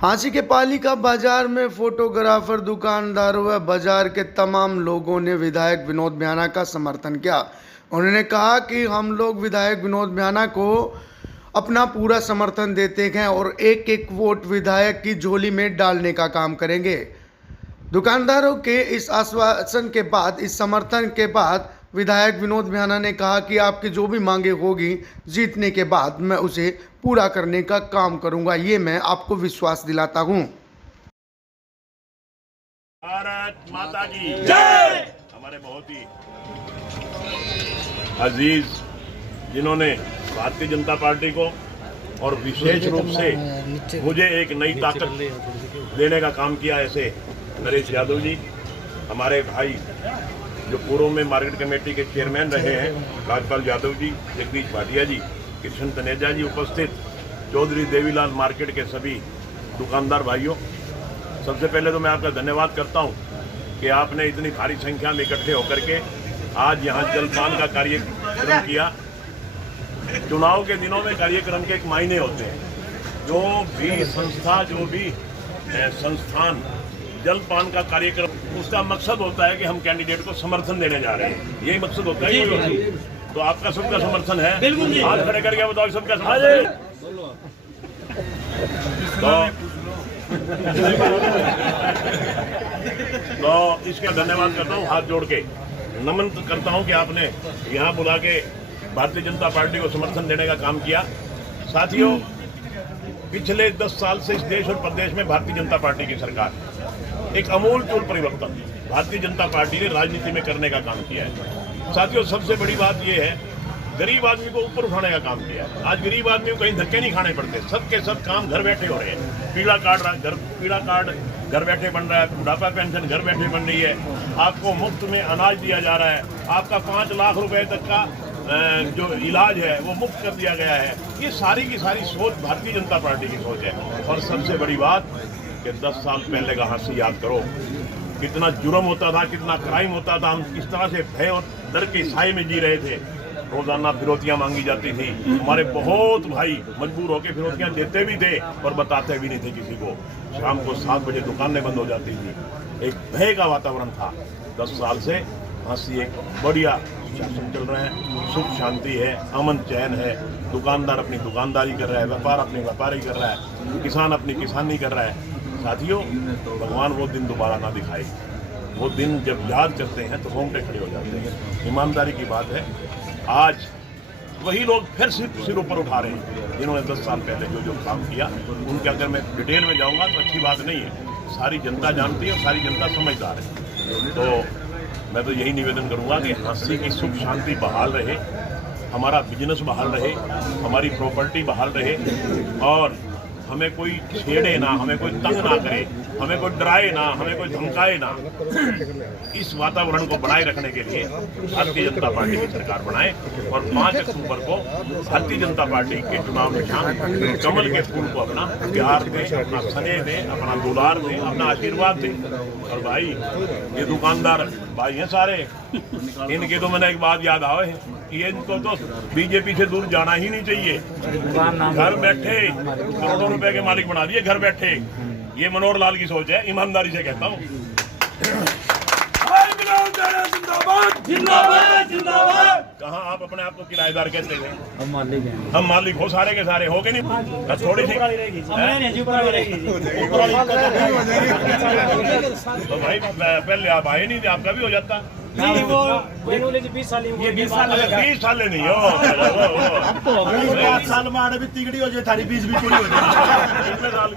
हांसी के पालिका बाजार में फोटोग्राफर, दुकानदारों व बाजार के तमाम लोगों ने विधायक विनोद भ्याना का समर्थन किया। उन्होंने कहा कि हम लोग विधायक विनोद भ्याना को अपना पूरा समर्थन देते हैं और एक एक वोट विधायक की झोली में डालने का काम करेंगे। दुकानदारों के इस आश्वासन के बाद, इस समर्थन के बाद विधायक विनोद भ्याना ने कहा कि आपकी जो भी मांगे होगी जीतने के बाद मैं उसे पूरा करने का काम करूंगा, ये मैं आपको विश्वास दिलाता हूं। भारत माता की जय। हमारे बहुत ही अजीज जिन्होंने भारतीय जनता पार्टी को और विशेष रूप से मुझे एक नई ताकत देने का काम किया, ऐसे नरेश यादव जी, हमारे भाई जो पूर्व में मार्केट कमेटी के चेयरमैन रहे हैं, राजपाल यादव जी, जगदीश भाटिया जी, कृष्ण तनेजा जी, उपस्थित चौधरी देवीलाल मार्केट के सभी दुकानदार भाइयों, सबसे पहले तो मैं आपका धन्यवाद करता हूं कि आपने इतनी भारी संख्या में इकट्ठे होकर के आज यहां जलपान का कार्यक्रम किया। चुनाव के दिनों में कार्यक्रम के एक मायने होते हैं। जो भी संस्था, जो भी संस्थान जलपान का कार्यक्रम, उसका मकसद होता है कि हम कैंडिडेट को समर्थन देने जा रहे हैं, यही मकसद होता है। तो आपका सबका समर्थन है, हाथ खड़े करके बताओ सबका समर्थन है। तो इसका धन्यवाद करता हूँ, हाथ जोड़ के नमन करता हूँ कि आपने यहाँ बुला के भारतीय जनता पार्टी को समर्थन देने का काम किया। साथियों, पिछले 10 साल से इस देश और प्रदेश में भारतीय जनता पार्टी की सरकार एक अमूलचूल परिवर्तन भारतीय जनता पार्टी ने राजनीति में करने का काम किया है। साथियों, सबसे बड़ी बात यह है, गरीब आदमी को ऊपर उठाने का काम किया है। आज गरीब आदमी को कहीं धक्के नहीं खाने पड़ते, सब के सब काम घर बैठे हो रहे हैं। पीला कार्ड घर बैठे बन रहा है, बुढ़ापा पेंशन घर बैठे बन रही है, आपको मुफ्त में अनाज दिया जा रहा है, आपका 5 लाख रुपए तक का जो इलाज है वो मुफ्त कर दिया गया है। ये सारी की सारी सोच भारतीय जनता पार्टी की सोच है। और सबसे बड़ी बात कि 10 साल पहले का हास्य याद करो, कितना जुर्म होता था, कितना क्राइम होता था, हम किस तरह से भय और डर के साए में जी रहे थे। रोजाना फिरौतियां मांगी जाती थी, हमारे बहुत भाई मजबूर होकर फिरौतियां देते भी थे और बताते भी नहीं थे किसी को। शाम को 7 बजे दुकानें बंद हो जाती थी, एक भय का वातावरण था। 10 साल से हांसी एक बढ़िया शासन चल रहा है, सुख शांति है, अमन चैन है। दुकानदार अपनी दुकानदारी कर रहा है, व्यापार अपनी व्यापारी कर रहा है, किसान अपनी किसानी कर रहा है। साथियों, भगवान वो दिन दोबारा ना दिखाए। वो दिन जब याद करते हैं तो रोंगटे खड़े हो जाते हैं। ईमानदारी की बात है, आज वही लोग फिर सिर ऊपर उठा रहे हैं जिन्होंने 10 साल पहले जो काम किया। उनके अगर मैं डिटेल में जाऊंगा तो अच्छी बात नहीं है। सारी जनता जानती है और सारी जनता समझदार है। तो मैं तो यही निवेदन करूंगा कि हांसी की सुख शांति बहाल रहे, हमारा बिजनेस बहाल रहे, हमारी प्रॉपर्टी बहाल रहे और हमें कोई छेड़े ना, हमें कोई तंग ना करे, हमें कोई डराए ना, हमें कोई धमकाए ना। इस वातावरण को बनाए रखने के लिए भारतीय जनता पार्टी की सरकार बनाए और 5 अक्टूबर को भारतीय जनता पार्टी के चुनाव निशान कमल के फूल को अपना प्यार दे, अपना स्नेह दे, अपना दुलार दे, अपना आशीर्वाद दे। और भाई, ये दुकानदार भाई हैं सारे, इनके तो मैंने एक बात याद आवे है, इनको तो बीजेपी से दूर जाना ही नहीं चाहिए। घर बैठे करोड़ों रुपए के मालिक बना दिए, घर बैठे। ये मनोहर लाल की सोच है, ईमानदारी से कहता हूँ। जिंदाबाद जिंदाबाद। कहाँ आप अपने आप को किराएदार कहते थे? हम मालिक हैं। हम मालिक हो, सारे के सारे हो के नहीं? थोड़ी सी तो भाई पहले आप आए नहीं थे, आपका भी हो जाता। नहीं, वो 20 साल नहीं हो 5 साल में आड़े भी तिगड़ी हो जाए, थारी 20 भी पूरी हो जाए। कितने साल